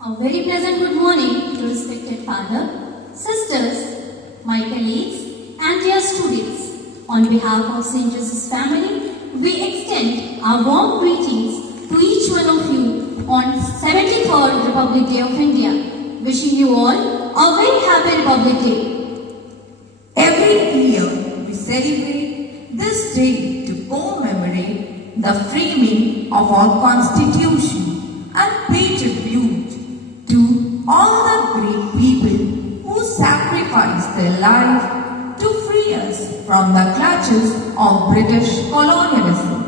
A very pleasant good morning to respected father, sisters, my colleagues and dear students. On behalf of St. Joseph's family, we extend our warm greetings to each one of you on 73rd Republic Day of India. Wishing you all a very happy Republic Day. Every year we celebrate this day to commemorate the framing of our Constitution and pay tribute to all the great people who sacrificed their life to free us from the clutches of British colonialism.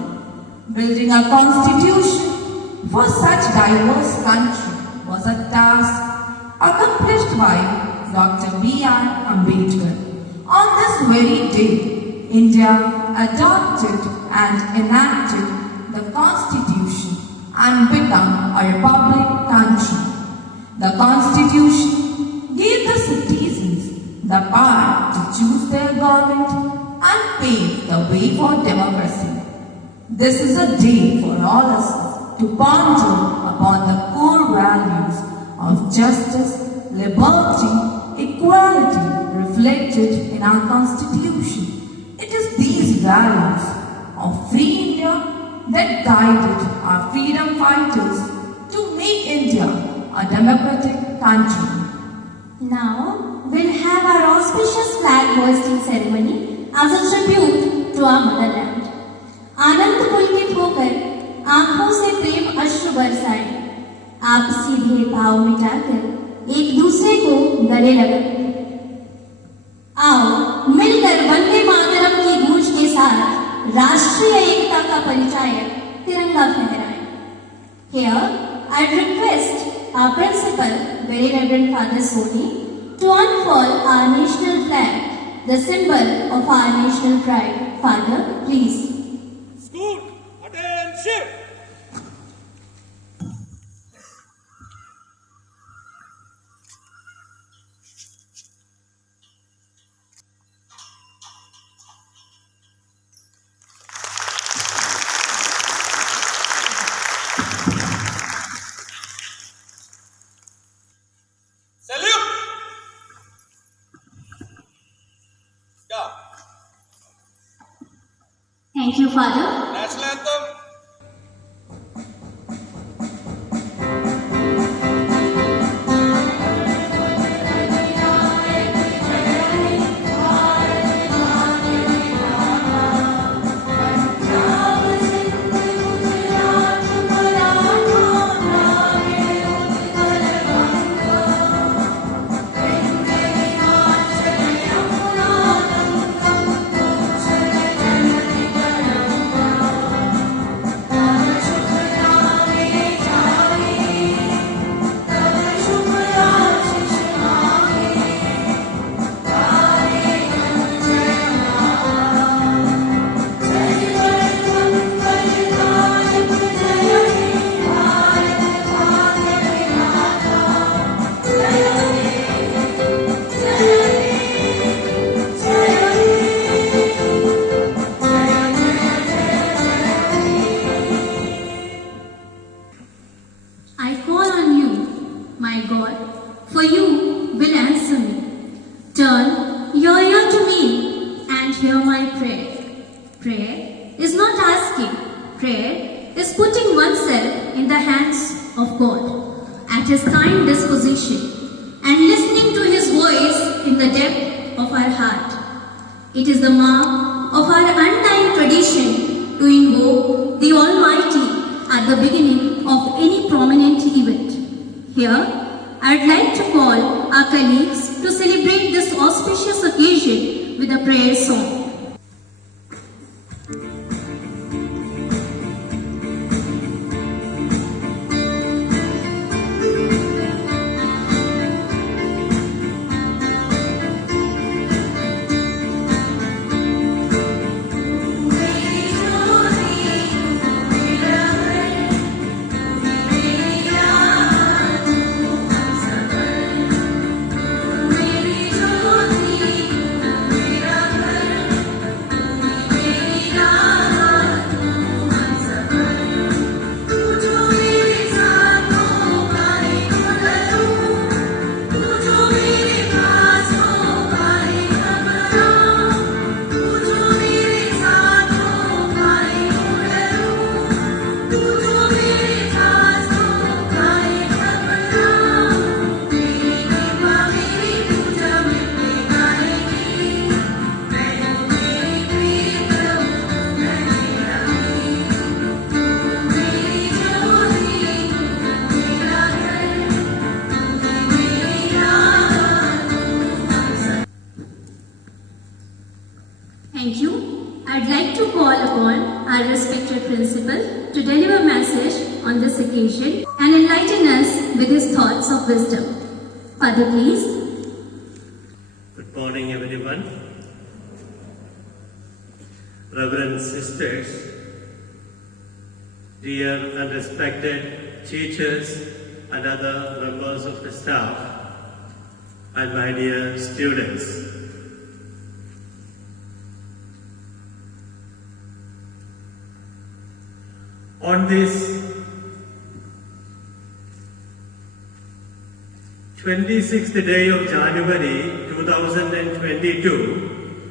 Building a constitution for such diverse country was a task accomplished by Dr. B.R. Ambedkar. On this very day, India adopted and enacted the Constitution and became a republic country. The Constitution gave the citizens the power to choose their government and pave the way for democracy. This is a day for all us to ponder upon the core values of justice, liberty, equality reflected in our Constitution. It is these values of free India that guided our freedom fighters to make India a democratic country. Now, we'll have our auspicious flag hoisting ceremony as a tribute to our motherland. आनंद पुलकित होकर आंखों से प्रेम अश्रु बरसाए, आपसी भेदभाव मिटाकर एक दूसरे को गले लगाए। आओ मिलकर वंदे मातरम की गूंज के साथ राष्ट्रीय एकता का परिचायक तिरंगा फहराएं। Here, I request our principal, Very Reverend Father Soni, to unfurl our national flag, the symbol of our national pride. Father, please. School, attention! Salute! Yeah. Thank you, Father. National anthem. I call on you, my God, for you will answer me. Turn your ear to me and hear my prayer. Prayer is not asking. Prayer is putting oneself in the hands of God at His kind disposition and listening to His voice in the depth of our heart. It is the mark of our undying tradition to invoke the Almighty at the beginning of any prominent event. Here, I'd like to call our colleagues to celebrate this auspicious occasion with a prayer song. Thank you. Thank you. I'd like to call upon our respected principal to deliver a message on this occasion and enlighten us with his thoughts of wisdom. Father, please. Good morning, everyone. Reverend sisters, dear and respected teachers and other members of the staff, and my dear students. On this 26th day of January 2022,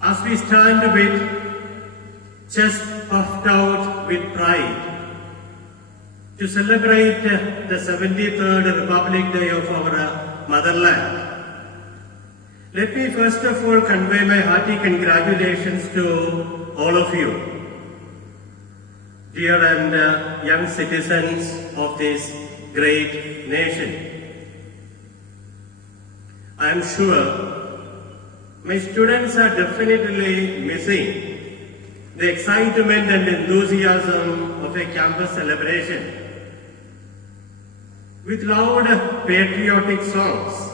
as we stand with chest puffed out with pride to celebrate the 73rd Republic Day of our motherland, let me first of all convey my hearty congratulations to all of you, dear and young citizens of this great nation. I am sure my students are definitely missing the excitement and enthusiasm of a campus celebration with loud patriotic songs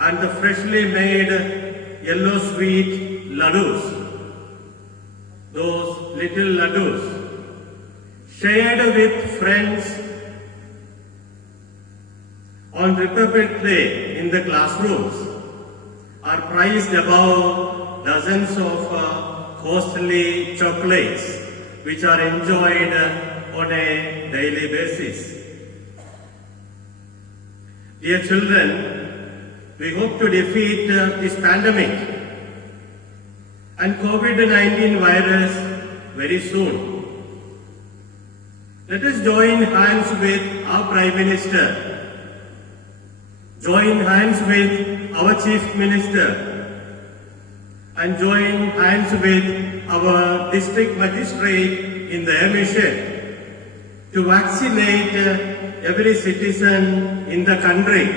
and the freshly made yellow sweet laddus, those little laddus shared with friends on Republic Day in the classrooms are priced above dozens of costly chocolates which are enjoyed on a daily basis. Dear children, we hope to defeat this pandemic and COVID-19 virus very soon. Let us join hands with our Prime Minister, join hands with our Chief Minister, and join hands with our District Magistrate in their mission to vaccinate every citizen in the country,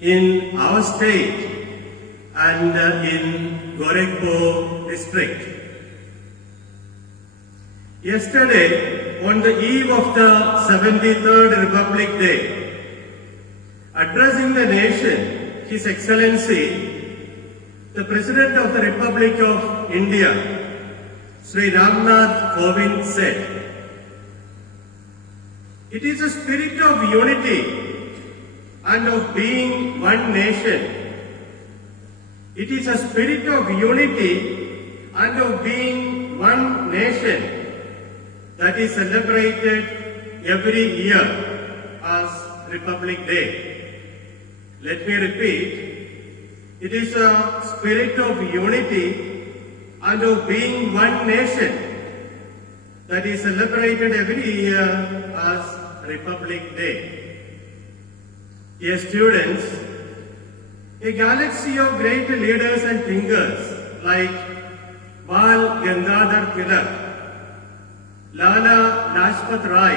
in our state and in Gorakhpur district. Yesterday, on the eve of the 73rd Republic Day, addressing the nation, His Excellency, the President of the Republic of India, Sri Ramnath Kovind said, "It is a spirit of unity and of being one nation. It is a spirit of unity and of being one nation that is celebrated every year as Republic Day." Let me repeat, it is a spirit of unity and of being one nation that is celebrated every year as Republic Day. Dear students, a galaxy of great leaders and thinkers like Bal Gangadhar Tilak, Lala Lajpat Rai,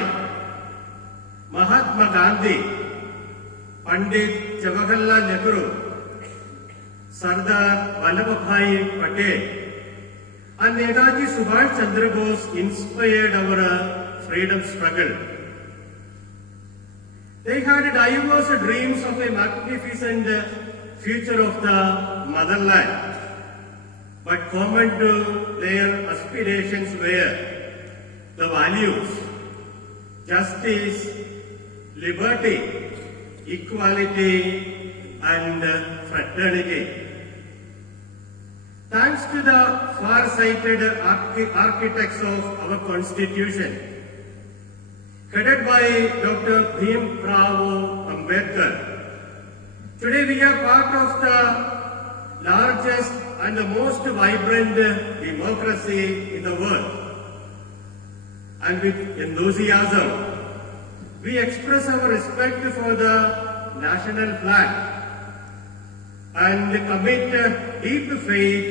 Mahatma Gandhi, Pandit Jawaharlal Nehru, Sardar Vallabhbhai Patel, and Netaji Subhash Chandra Bose inspired our freedom struggle. They had diverse dreams of a magnificent future of the motherland, but common to their aspirations were the values: justice, liberty, equality, and fraternity. Thanks to the far-sighted architects of our Constitution, headed by Dr. Bhim Rao Ambedkar, today we are part of the largest and the most vibrant democracy in the world. And with enthusiasm, we express our respect for the national flag and commit deep faith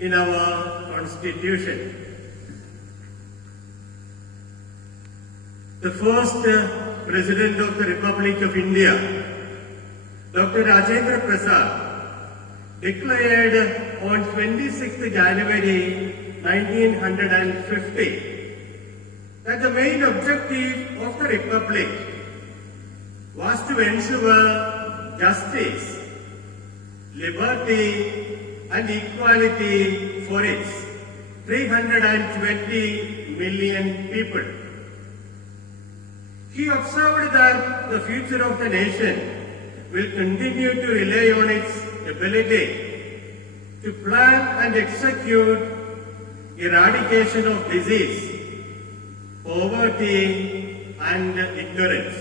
in our Constitution. The first President of the Republic of India, Dr. Rajendra Prasad, declared on 26th January 1950 that the main objective of the Republic was to ensure justice, liberty and equality for its 320 million people. He observed that the future of the nation will continue to rely on its ability to plan and execute eradication of disease, poverty and ignorance.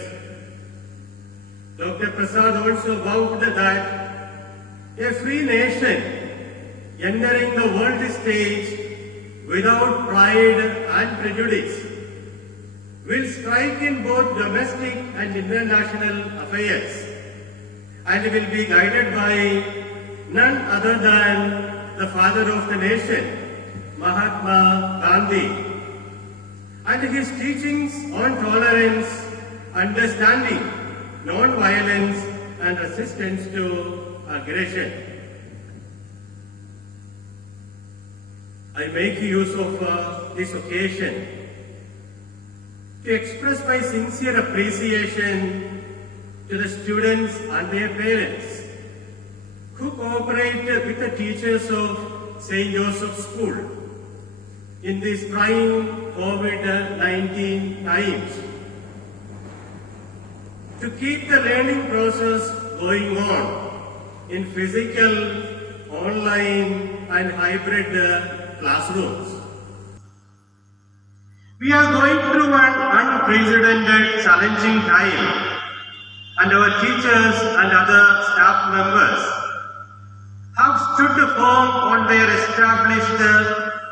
Dr. Prasad also vowed that a free nation entering the world stage without pride and prejudice will strike in both domestic and international affairs and will be guided by none other than the father of the nation, Mahatma Gandhi, and his teachings on tolerance, understanding, non-violence and resistance to aggression. I make use of this occasion to express my sincere appreciation to the students and their parents who cooperate with the teachers of St. Joseph's School in these trying COVID-19 times to keep the learning process going on in physical, online and hybrid classrooms. We are going through an unprecedented challenging time, and our teachers and other staff members have stood firm on their established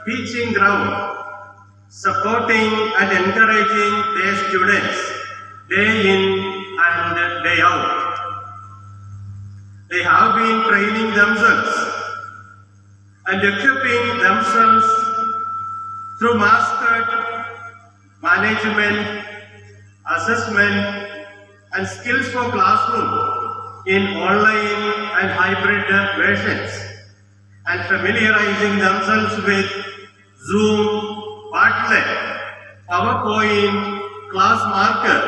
teaching ground, supporting and encouraging their students day in and day out. They have been training themselves and equipping themselves through mastered management, assessment and skills for classroom in online and hybrid versions, and familiarizing themselves with Zoom, Padlet, PowerPoint, Class Marker,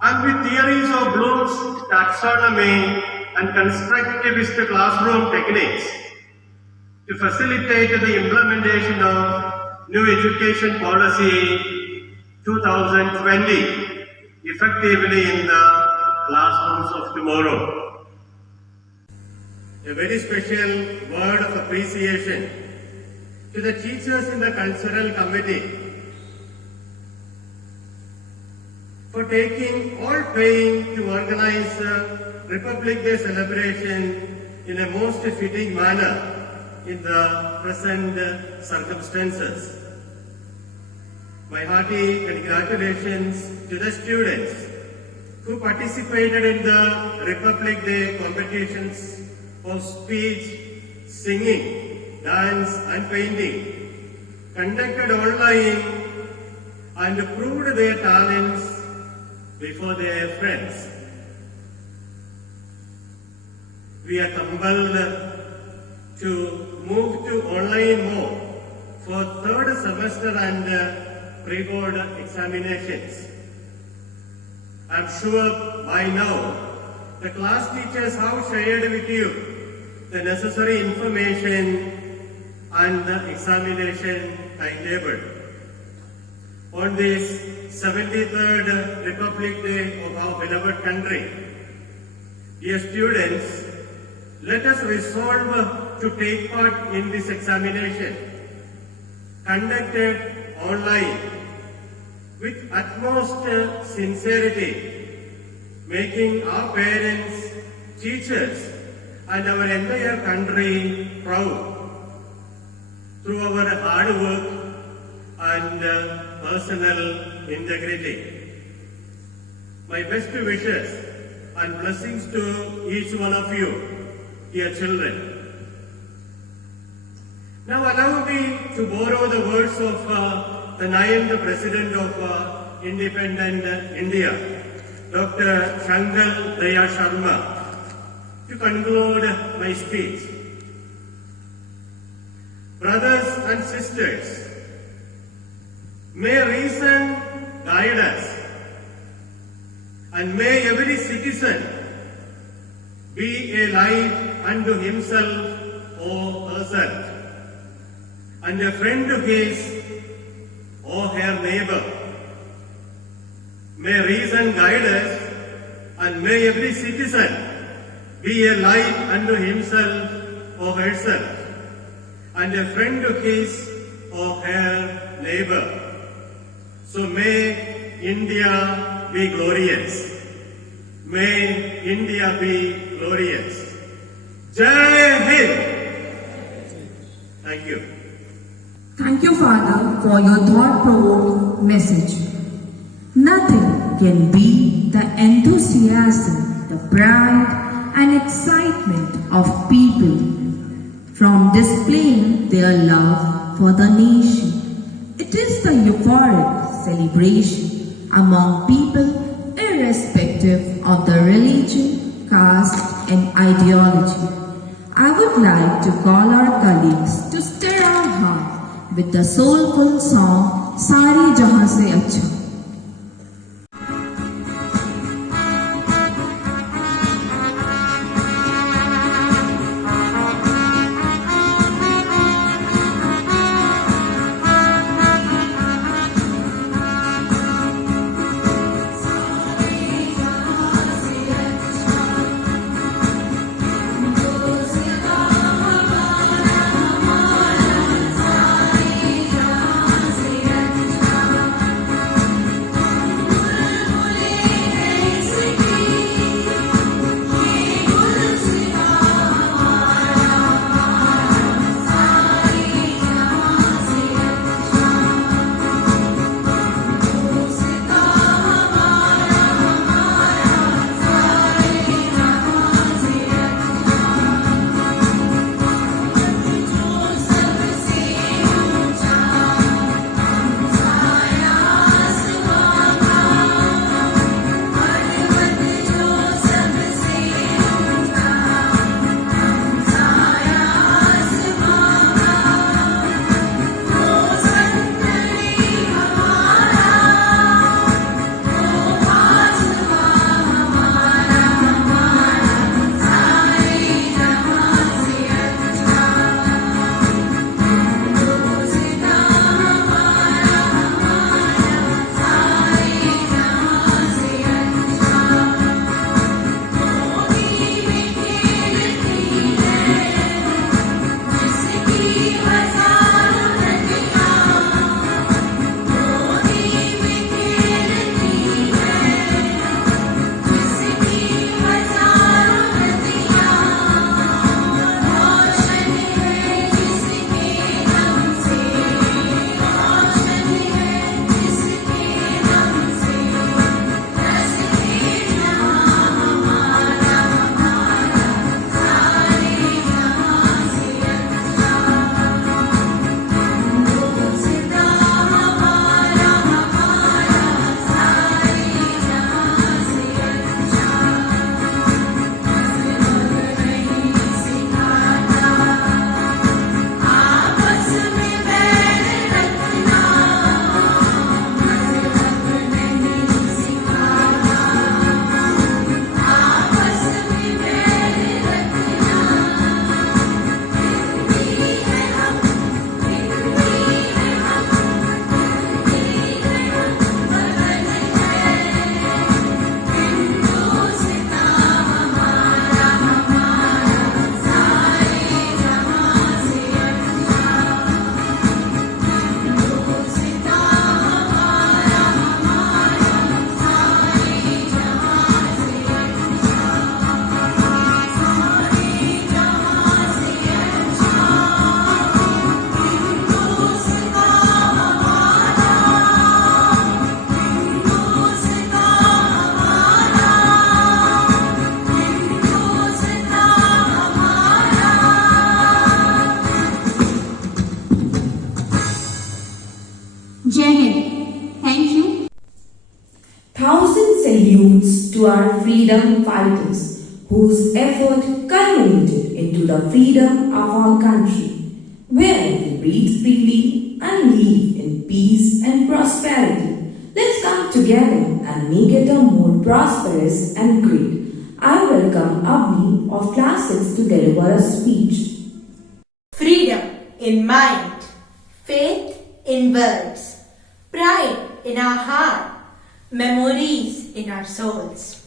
and with theories of Bloom's taxonomy and constructivist classroom techniques to facilitate the implementation of New Education Policy 2020 effectively in the classrooms of tomorrow. A very special word of appreciation to the teachers in the cultural committee for taking all pain to organize Republic Day celebration in a most fitting manner in the present circumstances. My hearty congratulations to the students who participated in the Republic Day competitions of speech, singing, dance and painting, conducted online and proved their talents before their friends. We are compelled to move to online mode for third semester and pre-board examinations. I am sure by now the class teachers have shared with you the necessary information and the examination timetable. On this 73rd Republic Day of our beloved country, dear students, let us resolve to take part in this examination conducted online with utmost sincerity, making our parents, teachers and our entire country proud through our hard work and personal integrity. My best wishes and blessings to each one of you, dear children. Now allow me to borrow the words of the 9th President of Independent India, Dr. Shankar Daya Sharma, to conclude my speech. Brothers and sisters, may reason guide us, and may every citizen be a light unto himself or herself, and a friend to his or her neighbor. May reason guide us, and may every citizen be a light unto himself or herself, and a friend to his or her neighbor. So may India be glorious. May India be glorious. Jai Hind. Thank you. Thank you, Father, for your thought-provoking message. Nothing can beat the enthusiasm, the pride and excitement of people from displaying their love for the nation. It is the euphoric celebration among people irrespective of the religion, caste and ideology. I would like to call our colleagues to stir our heart with the soulful song Sari Jahan Se Acha. Jai Hind. Thank you. Thousand salutes to our freedom fighters whose effort culminated into the freedom of our country, where we breathe freely and live in peace and prosperity. Let's come together and make it a more prosperous and great. I welcome Avni of Class 6 to deliver a speech. Freedom in mind, faith in words, pride in our heart, memories in our souls.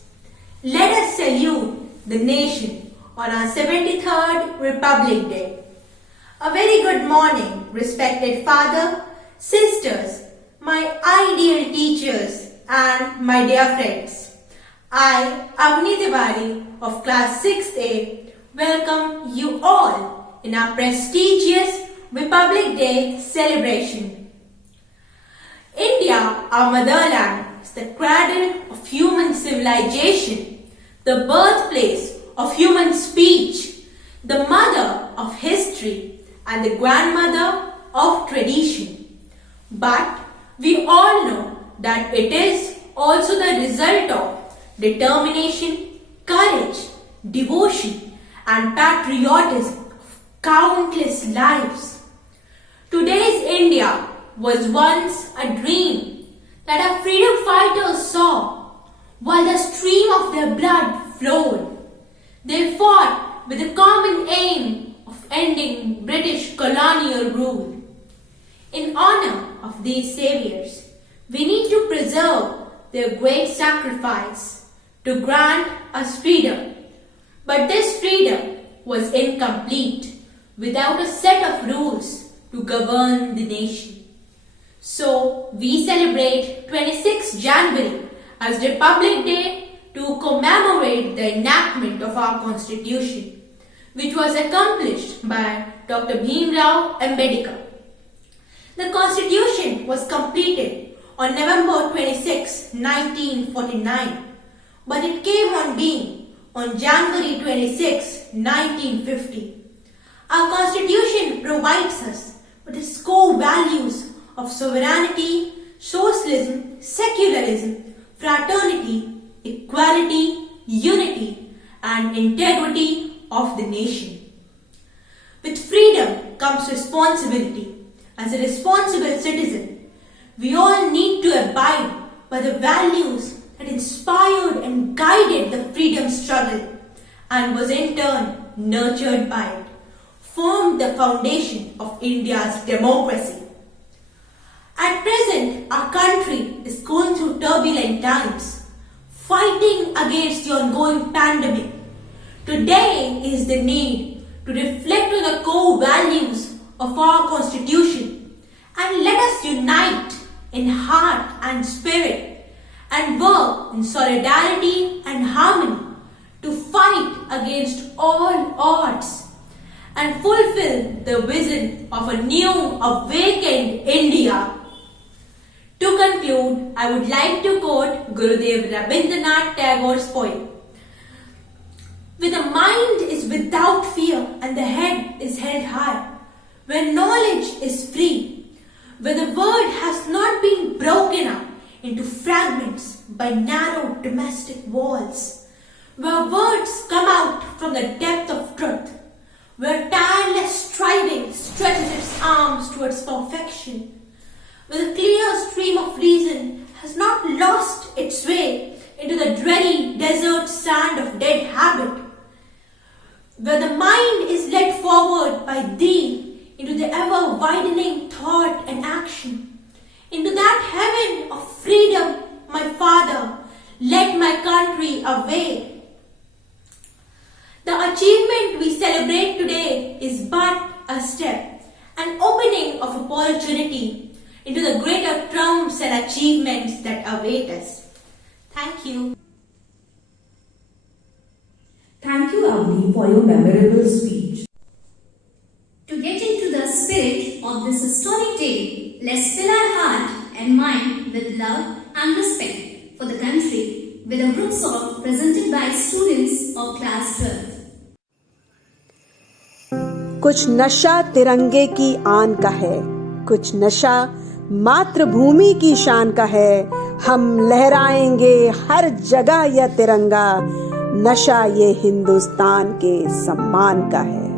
Let us salute the nation on our 73rd Republic Day. A very good morning, respected father, sisters, my ideal teachers and my dear friends. I, Avni Tiwari of Class 6A, welcome you all in our prestigious Republic Day celebration. India, our motherland, is the cradle of human civilization, the birthplace of human speech, the mother of history, and the grandmother of tradition. But we all know that it is also the result of determination, courage, devotion, and patriotism of countless lives. Today's India was once a dream that our freedom fighters saw while the stream of their blood flowed. They fought with the common aim of ending British colonial rule. In honor of these saviors, we need to preserve their great sacrifice to grant us freedom. But this freedom was incomplete without a set of rules to govern the nation. So we celebrate 26 January as Republic Day to commemorate the enactment of our Constitution, which was accomplished by Dr. Bhimrao Ambedkar. The Constitution was completed on November 26, 1949, but it came on being on January 26, 1950. Our Constitution provides us with its core values of sovereignty, socialism, secularism, fraternity, equality, unity, and integrity of the nation. With freedom comes responsibility. As a responsible citizen, we all need to abide by the values that inspired and guided the freedom struggle and was in turn nurtured by it, formed the foundation of India's democracy. At present, our country is going through turbulent times, fighting against the ongoing pandemic. Today is the need to reflect on the core values of our Constitution and let us unite in heart and spirit and work in solidarity and harmony to fight against all odds and fulfill the vision of a new, awakened India. To conclude, I would like to quote Gurudev Rabindranath Tagore's poem. Where the mind is without fear and the head is held high, where knowledge is free, where the word has not been broken up into fragments by narrow domestic walls, where words come out from the depth of truth, where tireless striving stretches its arms towards perfection, where the clear stream of reason has not lost its way into the dreary desert sand of dead habit, where the mind is led forward by thee into the ever-widening thought and action, into that heaven of freedom, my Father, led my country away. The achievement we celebrate today is but a step, an opening of opportunity into the greater triumphs and achievements that await us. Thank you. Thank you, Avni, for your memorable speech. To get into the spirit of this historic day, let's fill our heart and mind with love and respect for the country with a group song presented by students of class 12th. कुछ नशा तिरंगे की आन का है, कुछ नशा मातृभूमि की शान का है। हम लहराएंगे हर जगह यह तिरंगा, नशा ये हिंदुस्तान के सम्मान का है।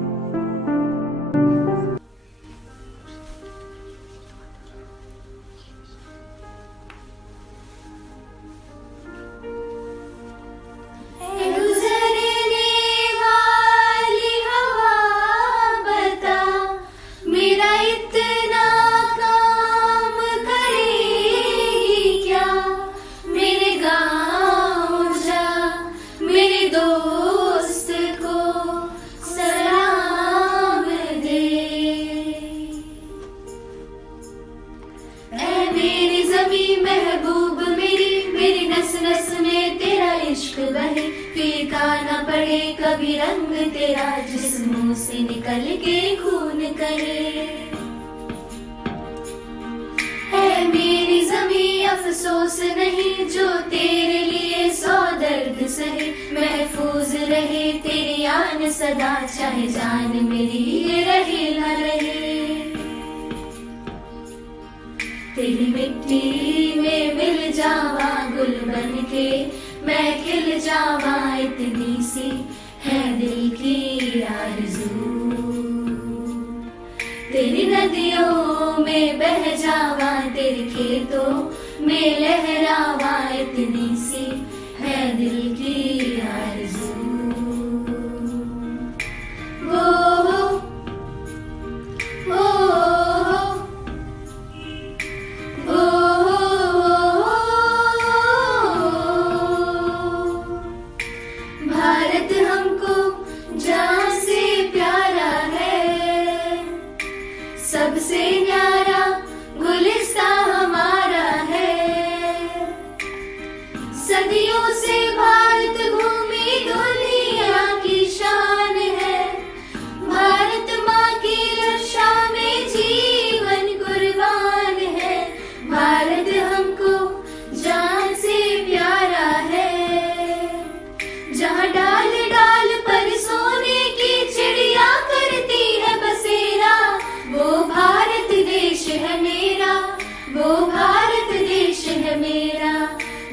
कभी रंग तेरा जिस्मों से निकल के खून करे। है मेरी ज़मीं अफसोस नहीं जो तेरे लिए सौ दर्द सहे। महफूज रहे तेरी आन सदा चाहे जान मेरी रहे न रहे। तेरी मिट्टी में मिल जावा गुल बन के मैं खिल जावा इतनी सी है दिल की आरज़ू। तेरी नदियों में बह जावा तेरे खेतों में लहरावा इतनी सी है दिल की आरज़ू। भारत हमको जान से प्यारा है, सबसे न्यारा गुलिस्तान हमारा है। सदियों से भारत भूमि दुनिया की शान है। भारत माँ की रक्षा में जीवन कुर्बान है। भारत हमको जान से प्यारा है। जहाँ डाल डाल पर सोने की चिड़िया करती है बसेरा, वो भारत देश है मेरा, वो भारत देश है मेरा।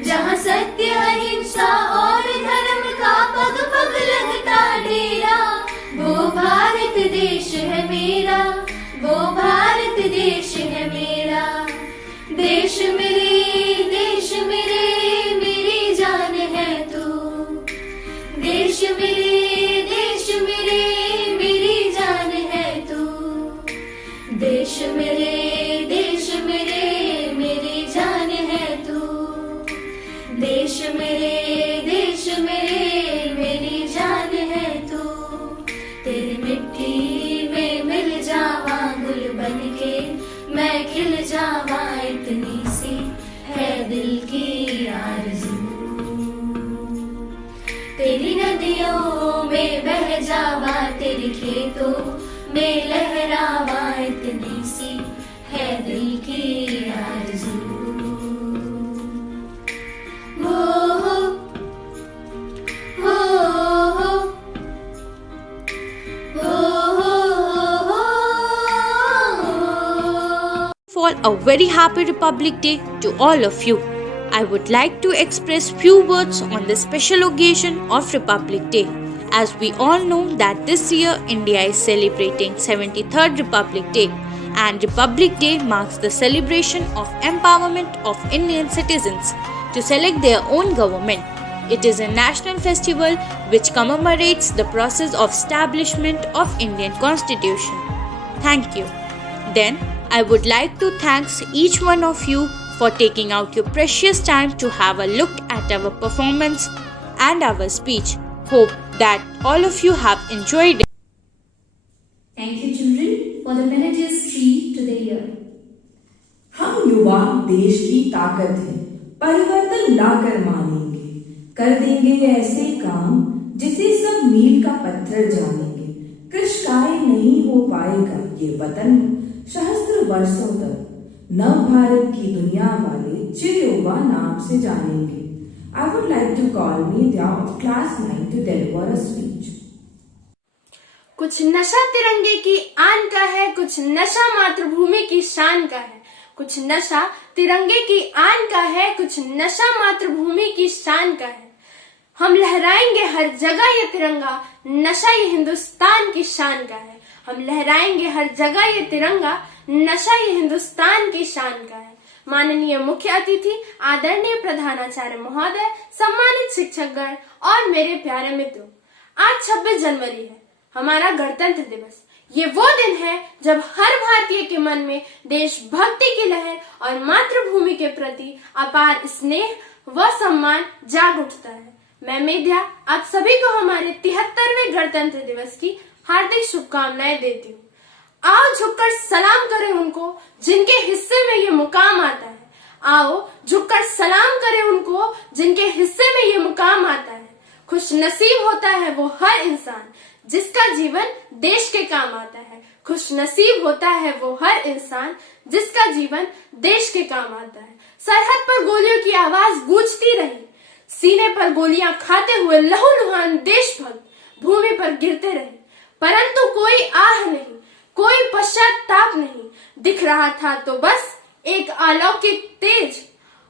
जहाँ सत्य अहिंसा और धर्म का पग पग लगता डेरा, वो भारत देश है मेरा, वो भारत देश है मेरा। देश मेरे मेरी जान है तू। देश मेरे मेरी जान है तू। देश मेरे मेरी जान है तू। देश मेरे मेरी जान है तू। तेरी मिट्टी में मिल जावा गुल बन के मैं खिल जावा इतनी सी है दिल की आरज़ू। तेरी नदियों में बह जावा तेरे खेतों में लहरावा इतनी सी है दिल की आरज़ू। For a very happy Republic Day to all of you. I would like to express few words on this special occasion of Republic Day. As we all know that this year India is celebrating 73rd Republic Day, and Republic Day marks the celebration of empowerment of Indian citizens to select their own government. It is a national festival which commemorates the process of establishment of Indian Constitution. Thank you. Then I would like to thank each one of you for taking out your precious time to have a look at our performance and our speech. Hope that all of you have enjoyed it. Thank you children for the manager's tree to the year. हम युवा देश की ताकत है, परिवर्तन लाकर मानेंगे, कर देंगे ऐसे काम जिसे सब मील का पत्थर जानेंगे। कृषकाय नहीं हो पाएगा ये वतन सहस्त्र वर्षों तक, नव भारत की दुनिया वाले चिर युवा नाम से जानेंगे। I would like to call Nidya of class 9 to deliver a speech. कुछ नशा तिरंगे की आन का है, कुछ नशा मातृभूमि की शान का है। कुछ नशा तिरंगे की आन का है, कुछ नशा मातृभूमि की शान का है। हम लहराएंगे हर जगह ये तिरंगा, नशा ये हिंदुस्तान की शान का है। हम लहराएंगे हर जगह ये तिरंगा, नशा ये हिंदुस्तान की शान का है। माननीय मुख्य अतिथि, आदरणीय प्रधानाचार्य महोदय, सम्मानित शिक्षकगण और मेरे प्यारे मित्रों, आज 26 जनवरी है, हमारा गणतंत्र दिवस। ये वो दिन है जब हर भारतीय के मन में देशभक्ति की लहर और मातृभूमि के प्रति अपार स्नेह व सम्मान जाग उठता है। मैं मेध्या आप सभी को हमारे 73वें गणतंत्र दिवस की हार्दिक शुभकामनाएं देती हूँ। आओ झुककर सलाम करें उनको जिनके हिस्से में ये मुकाम आता है। आओ झुककर सलाम करें उनको जिनके हिस्से में ये मुकाम आता है। खुश नसीब होता है वो हर इंसान जिसका जीवन देश के काम आता है। खुश नसीब होता है वो हर इंसान जिसका जीवन देश के काम आता है। सरहद पर गोलियों की आवाज गूंजती रही, सीने पर गोलियां खाते हुए लहूलुहान देशभक्त भूमि पर गिरते रहे, परंतु कोई आह नहीं, कोई पश्चाताप नहीं दिख रहा था, तो बस एक अलौकिक तेज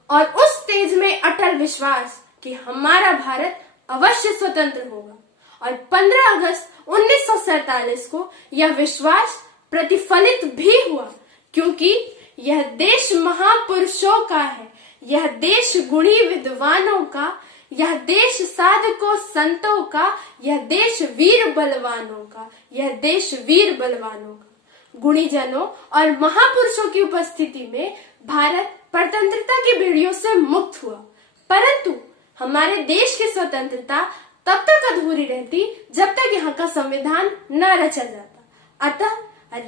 और उस तेज में अटल विश्वास कि हमारा भारत अवश्य स्वतंत्र होगा। और 15 अगस्त 1947 को यह विश्वास प्रतिफलित भी हुआ, क्योंकि यह देश महापुरुषों का है, यह देश गुणी विद्वानों का, यह देश साधकों संतों का, यह देश वीर बलवानों का, यह देश वीर बलवानों का। गुणीजनों और महापुरुषों की उपस्थिति में भारत परतंत्रता की बेड़ियों से मुक्त हुआ, परंतु हमारे देश की स्वतंत्रता तब तक अधूरी रहती जब तक यहाँ का संविधान न रचा जाता। अतः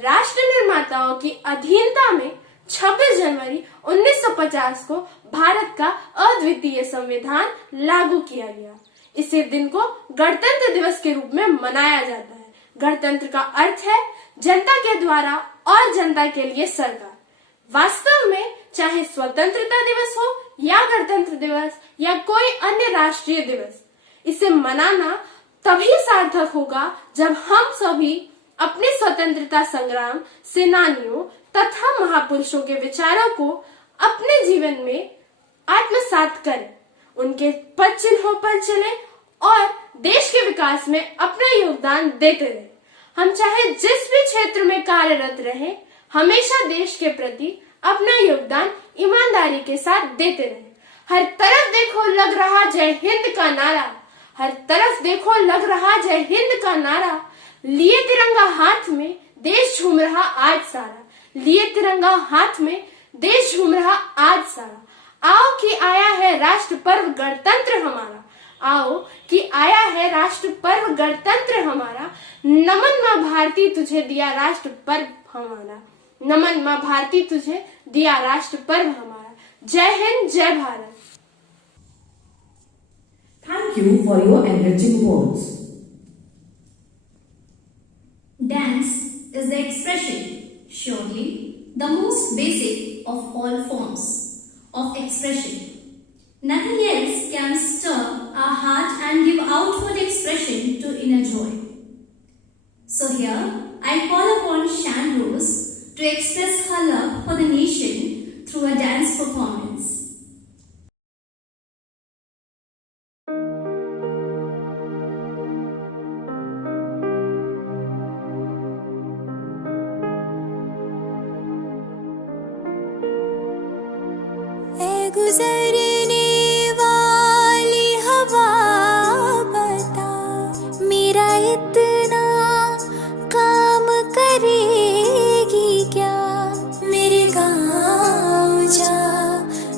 राष्ट्र निर्माताओं की अधीनता में 26 जनवरी 1950 को भारत का अद्वितीय संविधान लागू किया गया। इसी दिन को गणतंत्र दिवस के रूप में मनाया जाता है। गणतंत्र का अर्थ है जनता के द्वारा और जनता के लिए सरकार। वास्तव में चाहे स्वतंत्रता दिवस हो या गणतंत्र दिवस या कोई अन्य राष्ट्रीय दिवस, इसे मनाना तभी सार्थक होगा जब हम सभी अपने स्वतंत्रता संग्राम सेनानियों तथा महापुरुषों के विचारों को अपने जीवन में आत्मसात करें, उनके पद चिन्हों पर चलें और देश के विकास में अपना योगदान देते रहें। हम चाहे जिस भी क्षेत्र में कार्यरत रहें, हमेशा देश के प्रति अपना योगदान ईमानदारी के साथ देते रहें। हर तरफ देखो लग रहा जय हिंद का नारा, हर तरफ देखो लग रहा जय हिंद का नारा, लिए तिरंगा हाथ में देश झूम रहा आज सारा, लिए तिरंगा हाथ में देश झूम रहा आज सारा। आओ कि आया है राष्ट्र पर्व गणतंत्र हमारा, आओ कि आया है राष्ट्र पर्व गणतंत्र हमारा। नमन माँ भारती तुझे दिया राष्ट्र पर्व हमारा, नमन माँ भारती तुझे दिया राष्ट्र पर्व हमारा। जय हिंद, जय Bharat. Thank you for your enriching words. Dance is the expression, surely the most basic of all forms of expression. Nothing else can stir our heart and give outward expression to inner joy. So here I call upon Shan Rose to express her love for the nation through a dance performance. गुजरने वाली हवा बता, मेरा इतना काम करेगी क्या। मेरे गाँव जा,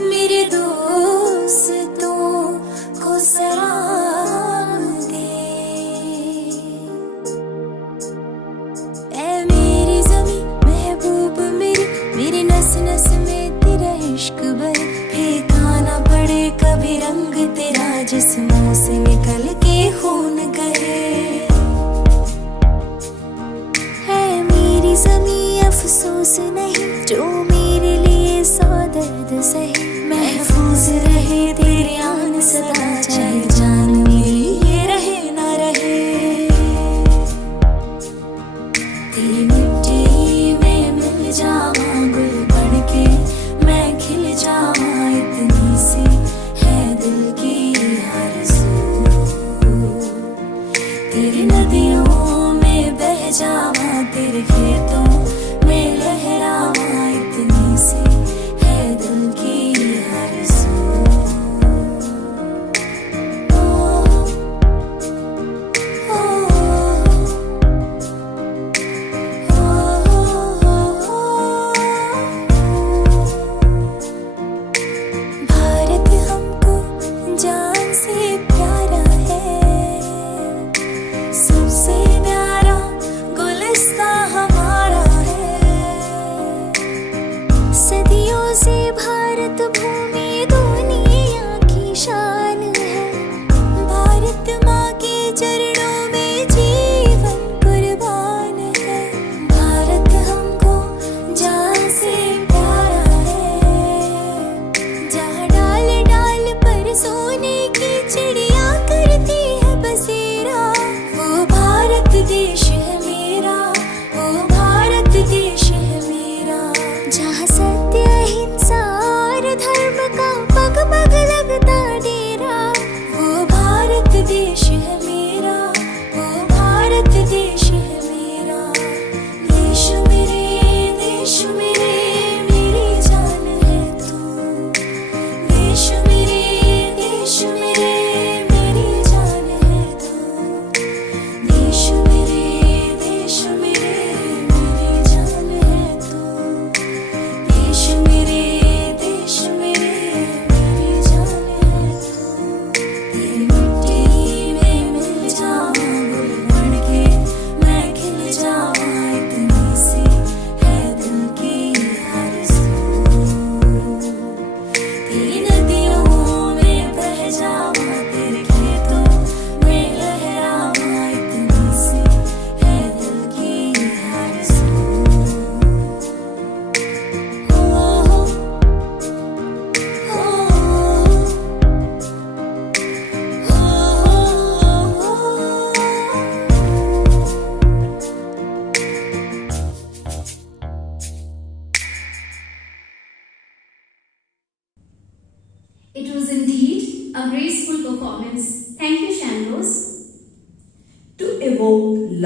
मेरे दोस्तों को सलाम दे। ऐ मेरी ज़मीं महबूब मेरी, मेरी नस नस में तेरा इश्क भर। फेंकाना पड़े कभी रंग तेरा जिस्मों से निकल के खून गए। है मेरी ज़मीं अफसोस नहीं जो मेरे लिए सौ दर्द सहे। महफूज रहे तेरे आन सदा, चाहे जान मेरी ये रहे ना रहे। तेरी मिट्टी में मिल जावा गुल बन के, मैं खिल जावा इतनी सी है दिल की आरज़ू।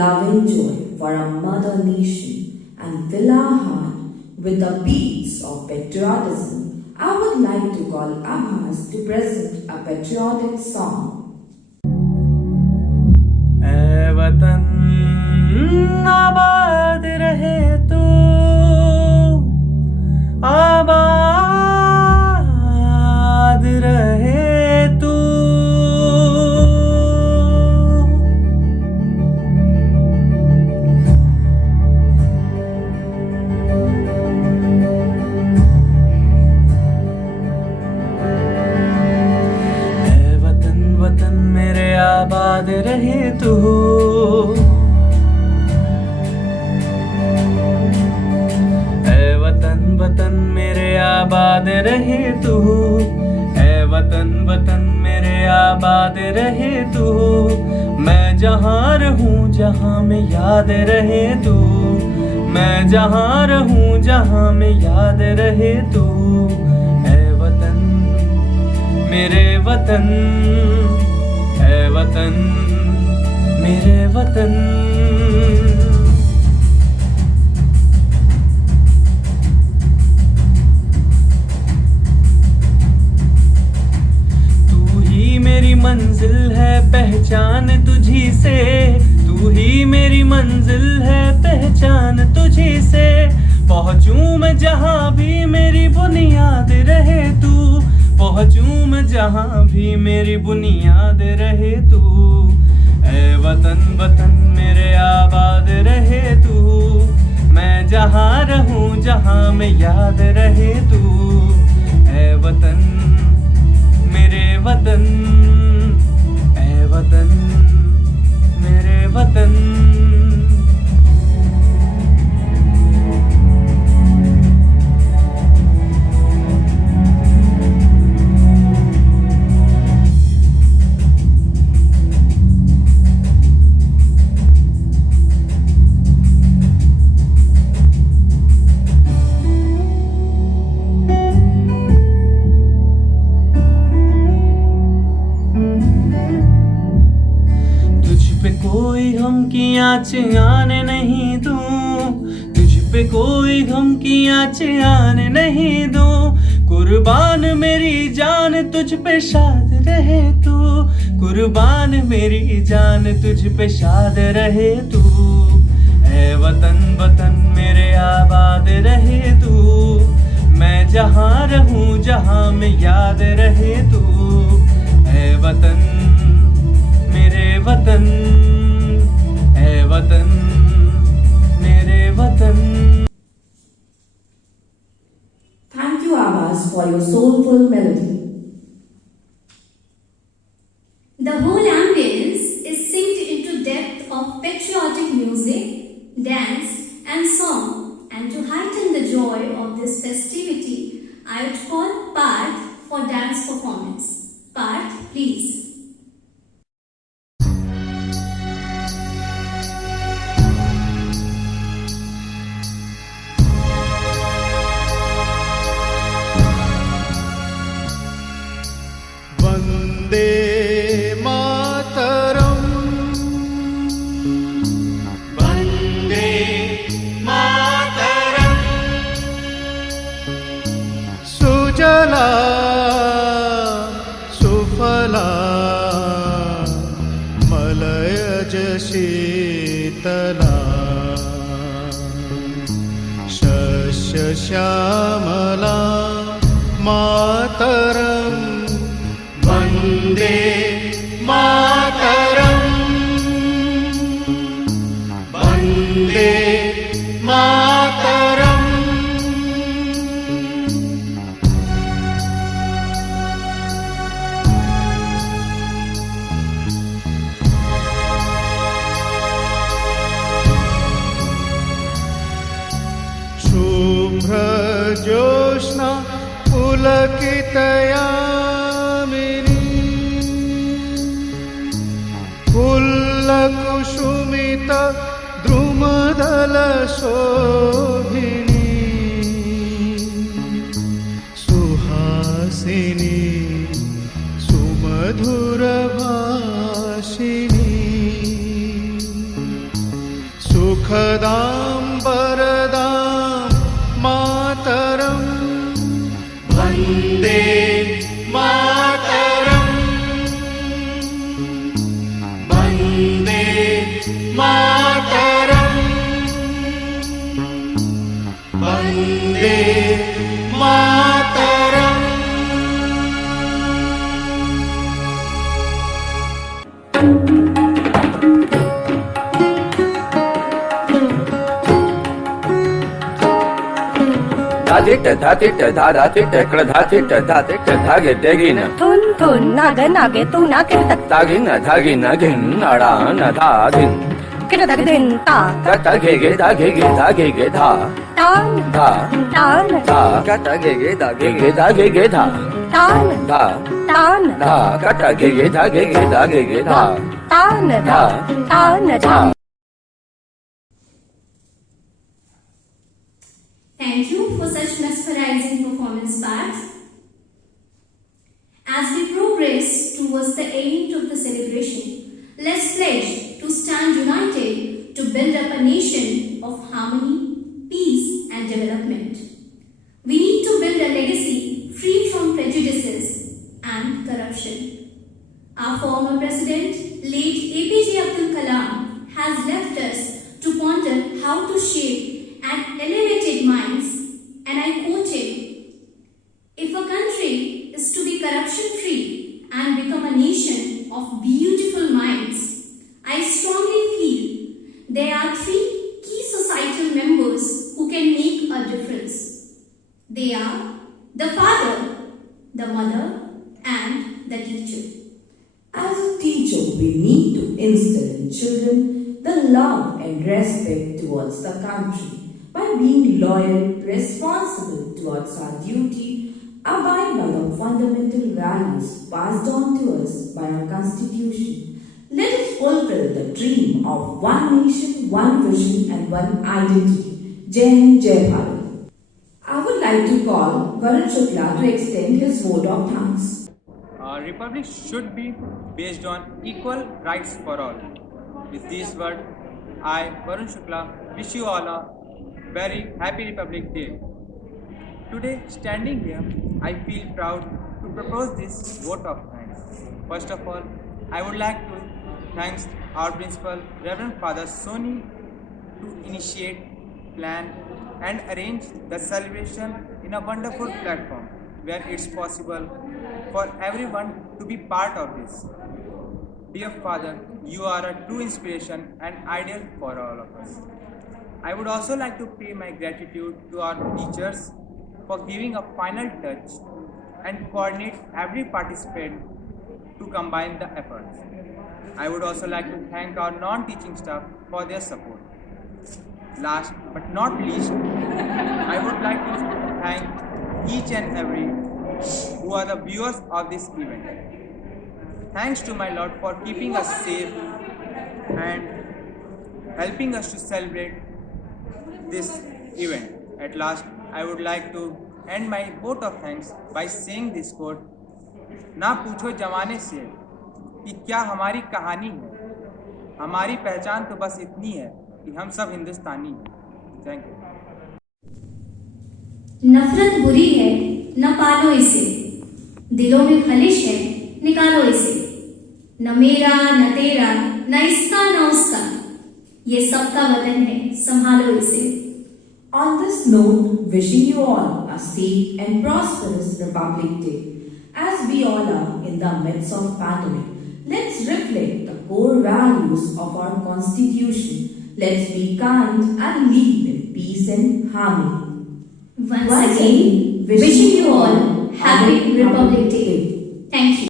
love and joy for our mother nation and fill our heart with the beats of patriotism, I would like to call Abbas to present a patriotic song. ऐ वतन आबाद रहे तो आबाद रहे तू। ऐ वतन वतन मेरे आबाद रहे तू। वतन मेरे आबाद रहे तू। ऐ वतन वतन मेरे आबाद रहे तू। मैं जहाँ रहूं जहाँ में याद रहे तू। मैं जहाँ रहूं जहाँ में याद रहे तू। ऐ वतन मेरे वतन, ऐ वतन मेरे वतन। मेरी मंजिल है पहचान तुझी से। तू ही मेरी मंजिल है पहचान तुझी से। पहुंचूं मैं जहां भी मेरी बुनियाद रहे तू। पहुंचूं मैं जहां भी मेरी बुनियाद रहे तू। ऐ वतन वतन मेरे आबाद रहे तू। मैं जहां रहूं जहां में याद रहे तू। ऐ वतन मेरे वतन, ऐ वतन मेरे वतन। कोई गम की आँच आने नहीं दूं। तुझ पे कोई गम की आँच आने नहीं दूं। कुर्बान मेरी जान तुझ पे शाद रहे तू। कुर्बान मेरी जान तुझ पे शाद रहे तू। ऐ वतन वतन मेरे आबाद रहे तू। मैं जहाँ रहूं जहाँ में याद रहे तू। ऐ वतन मेरे वतन, ऐ वतन मेरे वतन। Thank you, Abbas, for your soulful melody. The whole ambience is synced into depth of patriotic music, dance and song, and to heighten the joy of this festivity, I would call Parth for dance performance. Parth, please. Vande Mataram, Vande Mataram. सुजला सुफला मलयज शीतला। शस्य श्यामला मातरम्, वन्दे मातरम्, वन्दे मातरम्। शुभ्रजोत्स्ना पुलकितयामिनी। कुसुमित द्रुमदल शोभिनी। सुहासिनी सुमधुर भाषिनी। सुखदां वरदां मातरम् वन्दे मातरम् वन्दे मातरम् वन्दे मातरम् धातिट धातिट धातिट धातिट धागे देगिन थुन थुन नागे नागे तू नागे धागिन धागिन घिन अडान धागिन kit धग दिन ता धागे गे धा तान धा तान धागे गे धागे धा तान धा तान धागे गे धा तान तान तान Thank you for such mesmerizing performance parts. As we progress towards the end of the celebration, let's pledge to stand united to build up a nation of harmony, peace and development. We need to build a legacy free from prejudices and corruption. Our former president, late APJ Abdul Kalam, has left us to ponder how to shape and elevated minds, and I quote him, "If a country is to be corruption-free and become a nation of beautiful minds, I strongly feel there are three key societal members who can make a difference. They are the father, the mother, and the teacher." As a teacher, we need to instill in children the love and respect towards the country. By being loyal, responsible towards our duty, abide by the fundamental values passed on to us by our Constitution. Let us fulfill the dream of one nation, one vision and one identity. Jai Hind, Jai Bharat. I would like to call Varun Shukla to extend his vote of thanks. Our republic should be based on equal rights for all. With these words, I, Varun Shukla, wish you all a very happy Republic Day. Today, standing here, I feel proud to propose this vote of thanks. First of all, I would like to thank our principal, Reverend Father Soni, to initiate, plan and arrange the celebration in a wonderful platform where it's possible for everyone to be part of this. Dear Father, you are a true inspiration and ideal for all of us. I would also like to pay my gratitude to our teachers for giving a final touch and coordinate every participant to combine the efforts. I would also like to thank our non-teaching staff for their support. Last but not least, I would like to thank each and every who are the viewers of this event. Thanks to my Lord for keeping us safe and helping us to celebrate this event. At last, I would like to end my vote of thanks by saying this quote, "ना पूछो जमाने से कि क्या हमारी कहानी है, हमारी पहचान तो बस इतनी है कि हम सब हिंदुस्तानी हैं." Thank you. नफरत बुरी है, न पालो इसे, दिलों में खलिश है, निकालो इसे। न मेरा न तेरा, न इसका न उसका, ये सबका वतन है, संभालो इसे। On this note, wishing you all a safe and prosperous Republic Day. As we all are in the midst of pandemic, let's reflect the core values of our Constitution. Let's be kind and live in peace and harmony. Once again, wishing you all happy Republic Day. Thank you.